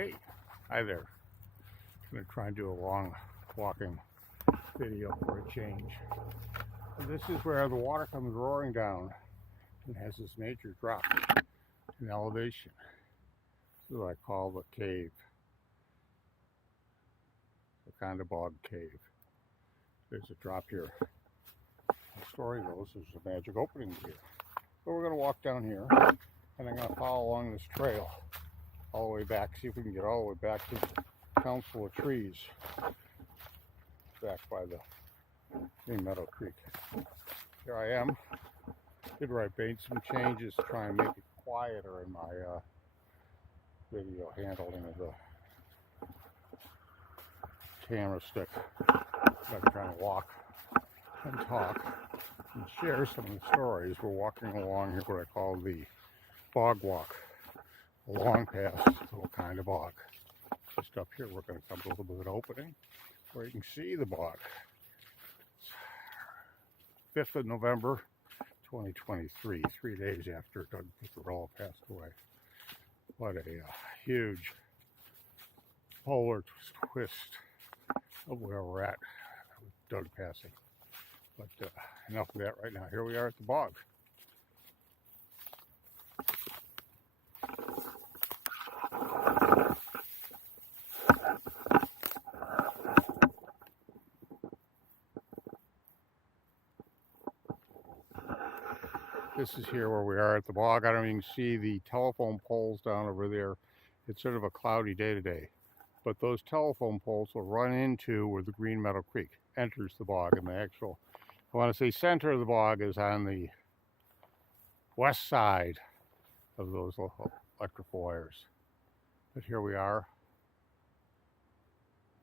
Hey, hi there. I'm going to try and do a long walking video for a change. And this is where the water comes roaring down and has this major drop in elevation. This is what I call the cave, Wauconda Bog Cave. There's a drop here. The story goes there's a magic opening here. So we're going to walk down here and I'm going to follow along this trail all the way back, see if we can get all the way back to the council of trees back by the Green Meadow Creek. Here I am. Did where I made some changes to try and make it quieter in my video handling of the camera stick. I'm trying to walk and talk and share some of the stories. We're walking along here what I call the Bog Walk, along past the Wauconda Bog. Just up here we're going to come to a little bit of an opening where you can see the bog. It's 5th of November 2023, 3 days after Doug Picarella passed away. What a huge polar twist of where we're at with Doug passing. But enough of that right now. Here we are at the bog. This is here where we are at the bog. I don't even see the telephone poles down over there. It's sort of a cloudy day today. But those telephone poles will run into where the Green Meadow Creek enters the bog. And the actual, I want to say center of the bog is on the west side of those electrical wires. But here we are.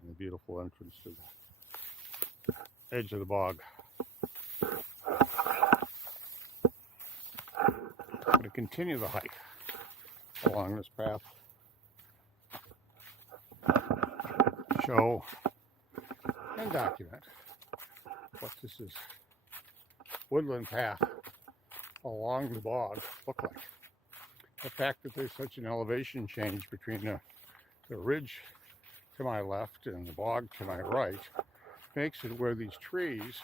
And the beautiful entrance to the edge of the bog. I'm going to continue the hike along this path, show and document what this is woodland path along the bog look like. The fact that there's such an elevation change between the ridge to my left and the bog to my right makes it where these trees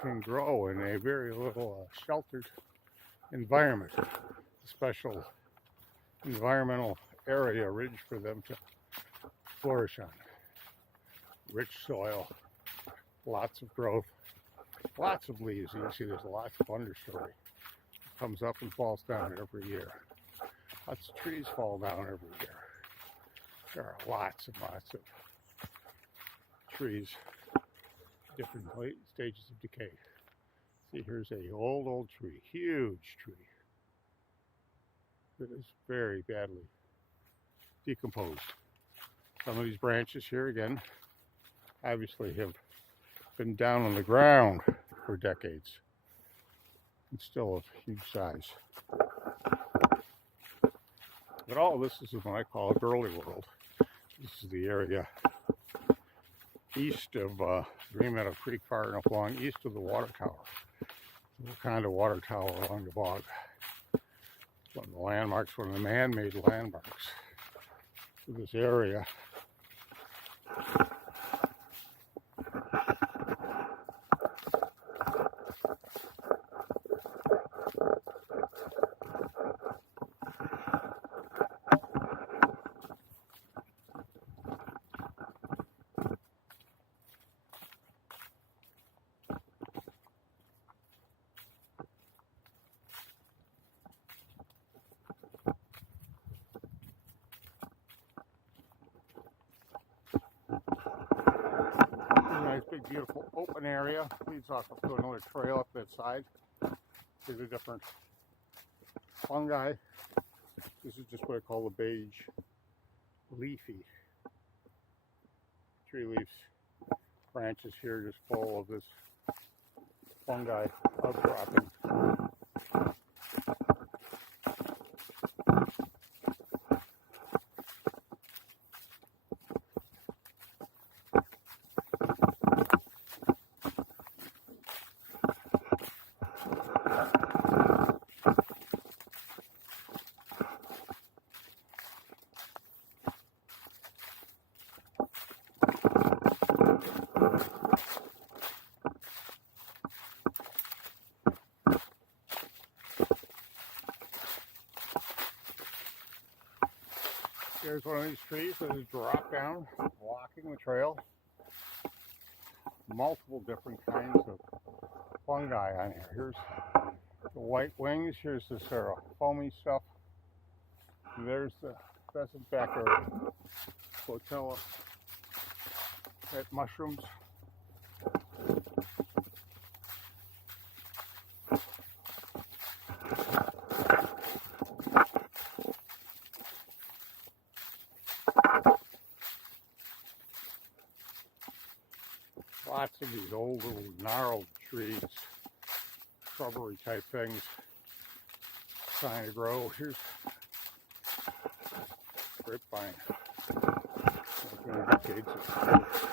can grow in a very little sheltered environment, a special environmental area, ridge for them to flourish on. Rich soil, lots of growth, lots of leaves. You can see there's lots of understory. It comes up and falls down every year. Lots of trees fall down every year. There are lots and lots of trees, different stages of decay. See, here's a old tree, huge tree that is very badly decomposed. Some of these branches here, again, obviously have been down on the ground for decades and still of huge size. But all of this is what I call a girly world. This is the area east of Green Meadow Creek, far enough along east of the water tower. The kind of water tower along the bog. One of the landmarks, one of the man-made landmarks of this area. Nice big beautiful open area, leads off to another trail up that side. See the different fungi. This is just what I call the beige leafy tree leaves. Branches here just full of this fungi outcropping. Here's one of these trees that is drop down, blocking the trail. Multiple different kinds of fungi on here. Here's the white wings. Here's this foamy stuff. And there's the pheasant backer flotilla. Red mushrooms. Lots of these old little gnarled trees, shrubbery type things trying to grow. Here's grapevine. Decades of growth.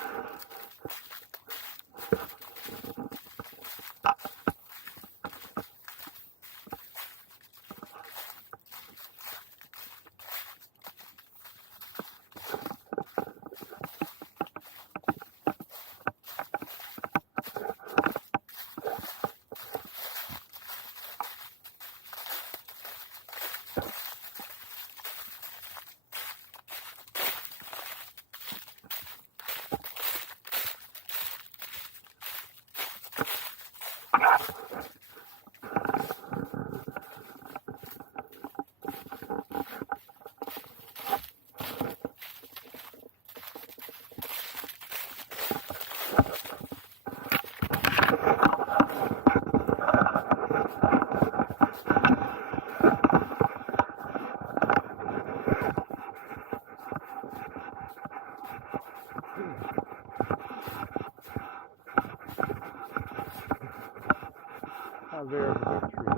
Now there's a big tree.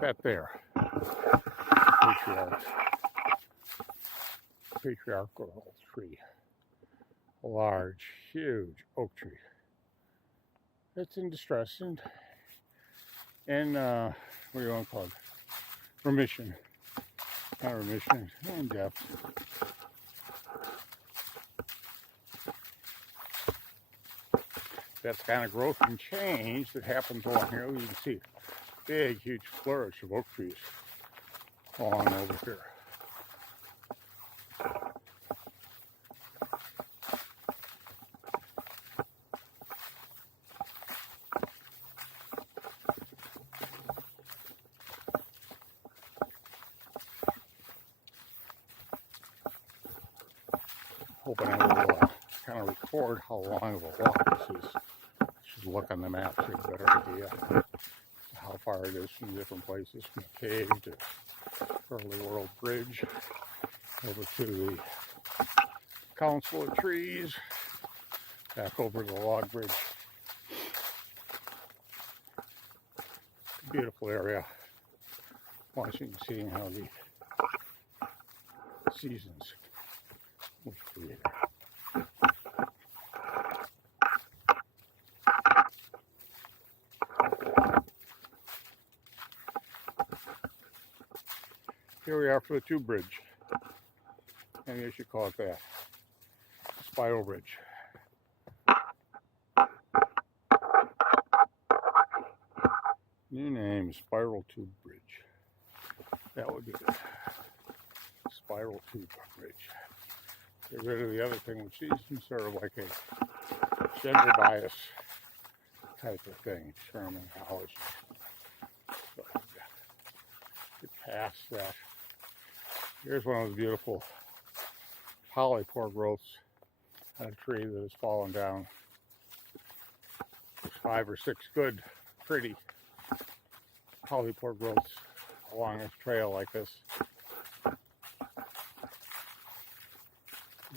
That there. Patriarchal tree. A large, huge oak tree. It's in distress and what do you want to call it? Remission. Not remission, in depth. That's kind of growth and change that happens along here. You can see a big, huge flourish of oak trees along over here. Hoping I will kind of record how long of a walk this is. I should look on the map to get a better idea of how far it is from different places, from the cave to Early World Bridge, over to the Council of Trees, back over to the log bridge. Beautiful area. Watching and seeing how the seasons was created. Here we are for the tube bridge. I guess you call it that. Spiral bridge. New name, Spiral Tube Bridge. That would be the Spiral Tube Bridge. Get rid of the other thing, which is sort of like a gender bias type of thing, terminology. So, get past that. Here's one of those beautiful polypore growths on a tree that has fallen down. There's 5 or 6 good, pretty polypore growths along this trail like this.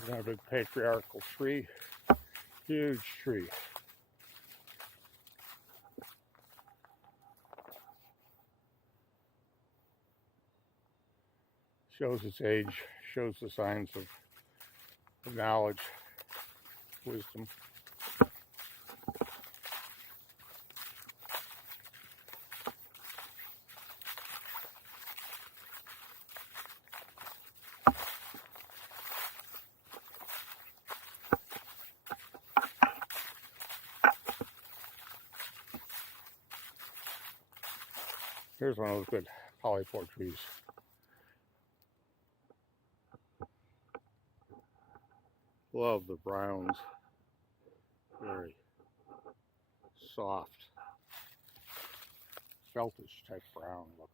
Another big patriarchal tree, huge tree. Shows its age, shows the signs of knowledge, wisdom. Here's one of those good polypore trees. Love the browns. Very soft, feltish type brown look.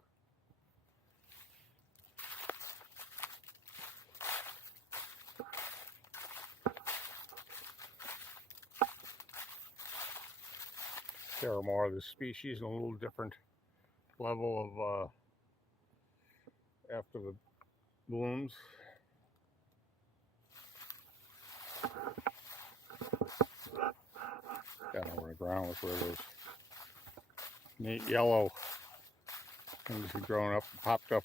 There are more of the species and a little different level of after the blooms. Down over the ground with where those neat yellow things have grown up and popped up.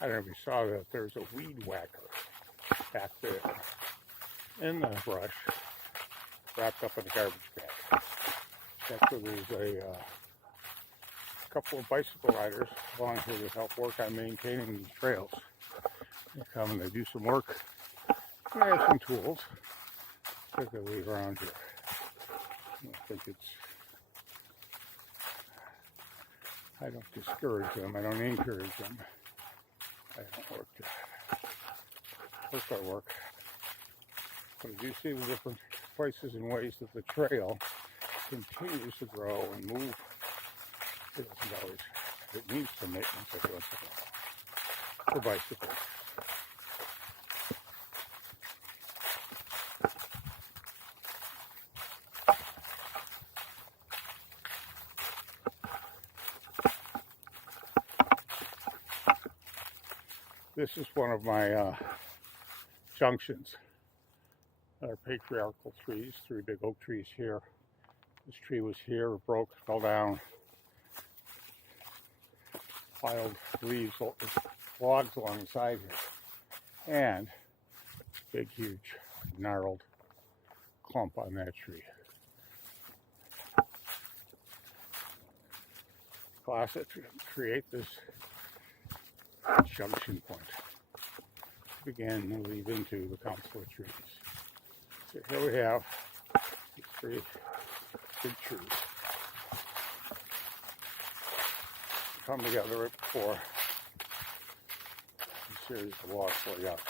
I don't know if you saw that there's a weed whacker back there in the brush, wrapped up in a garbage bag. That's where there's a couple of bicycle riders along here to help work on maintaining these trails. They come and they do some work. They have some tools that they leave around here. I don't discourage them. I don't encourage them. I don't work their work. But I do see the different places and ways that the trail continues to grow and move. It doesn't always, it needs some maintenance every once in a while for bicycles. This is one of my junctions. Our patriarchal trees, 3 big oak trees here. This tree was here, broke, fell down. Wild leaves logs along the side here. And big, huge, gnarled clump on that tree. Classic to create this junction point. Begin to lead into the council of trees. So here we have these three big trees come together right before a series of logs lay out.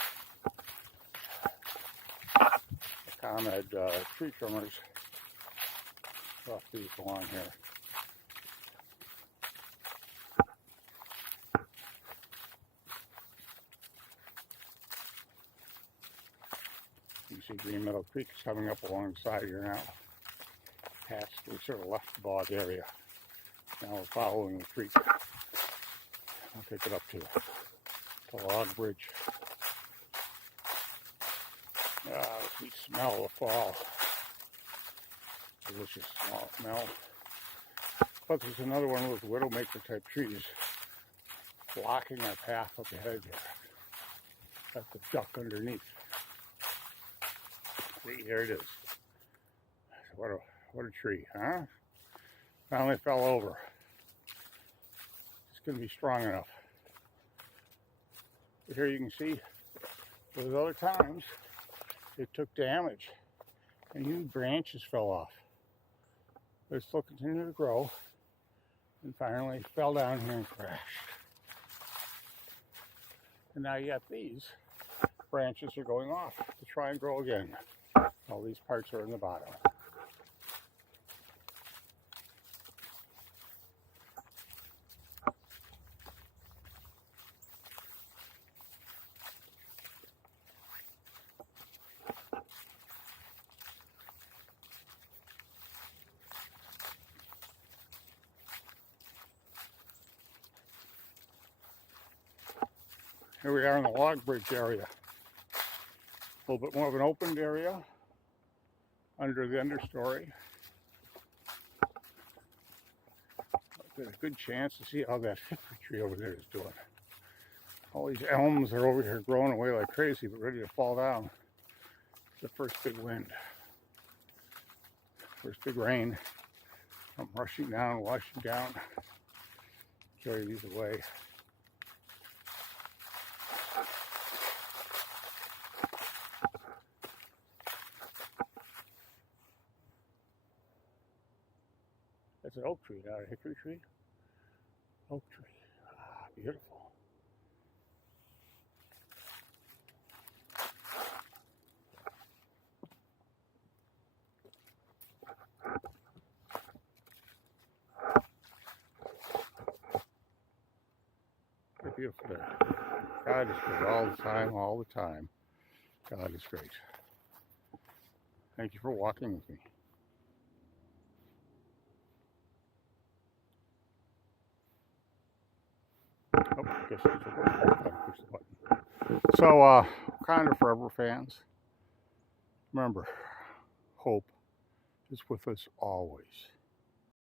ComEd tree trimmers left these along here. You see Green Meadow Creek is coming up alongside here now. Past, we sort of left the bog area. Now we're following the creek. I'll take it up to the log bridge. The sweet smell of fall. Delicious smell. But there's another one of those widowmaker type trees blocking our path up ahead here. That's the duck underneath. See, here it is. What a tree, huh? Finally fell over. It's going to be strong enough. But here you can see those other times it took damage and new branches fell off. But it still continued to grow and finally fell down here and crashed. And now you got these branches are going off to try and grow again. All these parts are in the bottom. Here we are in the log bridge area. A little bit more of an opened area under the understory. There's a good chance to see how that hickory tree over there is doing. All these elms are over here growing away like crazy, but ready to fall down. The first big wind, first big rain. I'm rushing down, washing down, carry these away. That's an oak tree, not a hickory tree. Oak tree. Ah, beautiful. What a beautiful day. God is good all the time, all the time. God is great. Thank you for walking with me. Oh, I guess I push the button. So, Wauconda Forever fans, remember, hope is with us always.